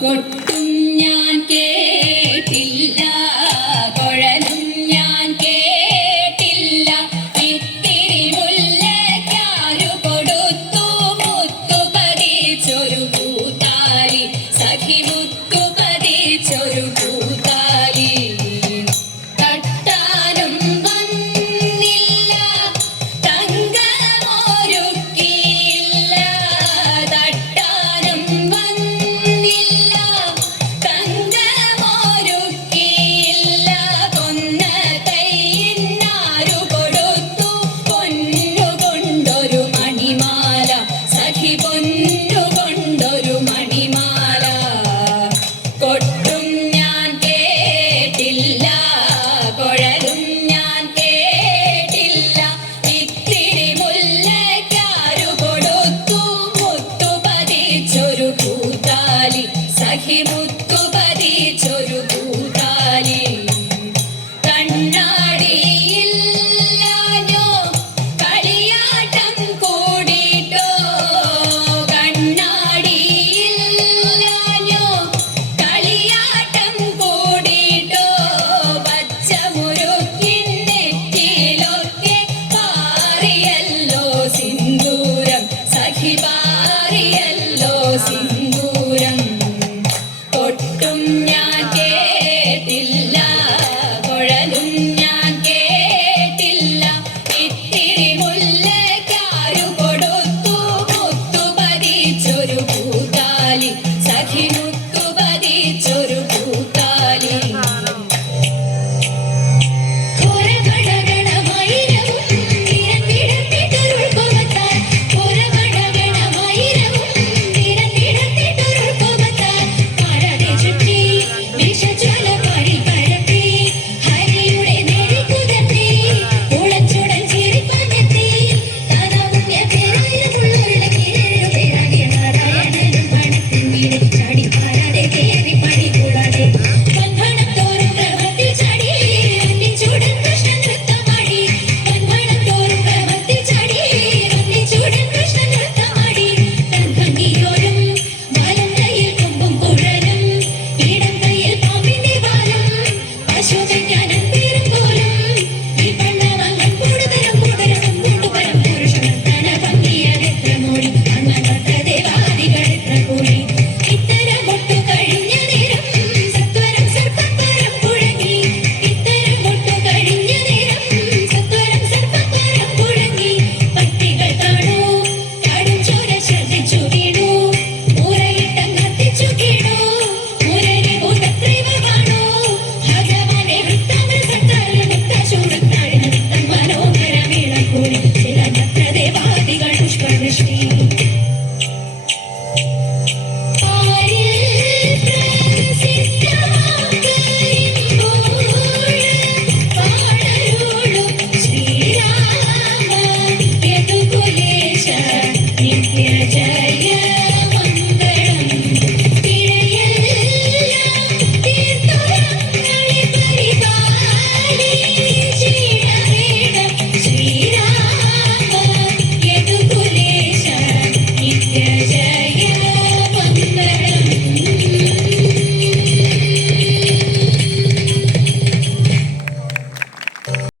കൊട്ടും ഞാൻ കേട്ടില്ല, കുഴലും ഞാൻ കേട്ടില്ല, ഇത്തിരി മുല്ലയ്ക്കാരു കൊടുത്തു മുത്തു പതിച്ചൊരു പൂത്താലി, സഖി മുത്തു പതിച്ചൊരു പൂത്താലി. തട്ടാനും വന്നില്ല, തങ്കമൊരുക്കിയില്ല, തട്ടാനും വന്നില്ല, തങ്കമൊരുക്കിയില്ല, കൊന്ന കൈയിനാരു കൊടുത്തു പൊന്നു കൊണ്ടൊരു മണിമാല, സഖി പൊന്നു കൊണ്ടൊരു മണിമാല. കൊട്ടും ഞാൻ കേട്ടില്ല, കുഴലും ഞാൻ കേട്ടില്ല, ഇത്തിരി മുല്ലയ്ക്കാരു കൊടുത്തു മുത്തു പതിച്ചൊരു പൂത്താലി, സഖി മുത്തു പതിച്ചൊരു പൂത്താലി. കണ്ണാടിയില്ലാഞ്ഞോ കളിയാട്ടം കൂടിട്ടോ, കണ്ണാടിയില്ലാഞ്ഞോ കളിയാട്ടം കൂടിട്ടോ, പച്ചമുരുക്കിൻ നെറ്റിയിലൊക്കെ പാറിയല്ലോ സിന്ദൂരം, സഖി പാറിയല്ലോ സിന്ദൂരം.